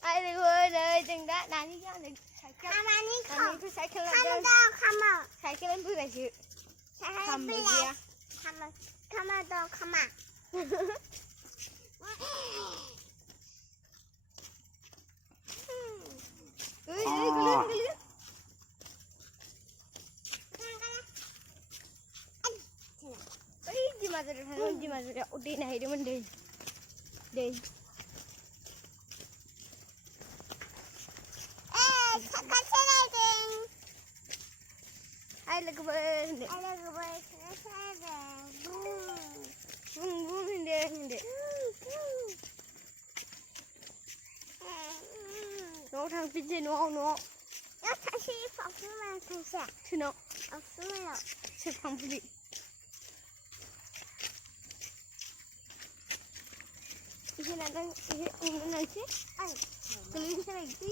ai đi ơi đây đừng đã nãy đi ra này 가만히 nãy cứ sai cái 가만 lên 더 가만 sai cái lên bữa này chứ 가만 뭐지? 가만 더 가만 ơi ơi cái lên ấy gì mà rồi thằng gì mà rồi đi này đi mình đi đi ai là cái bên này vung vung hình đi nó thằng bên trên nó 다시 없으면 다시 chứ nó 없으면 sẽ phòng cái gì 이게 나랑 이게 없는 날씨? 아니 그리고 사람 있지?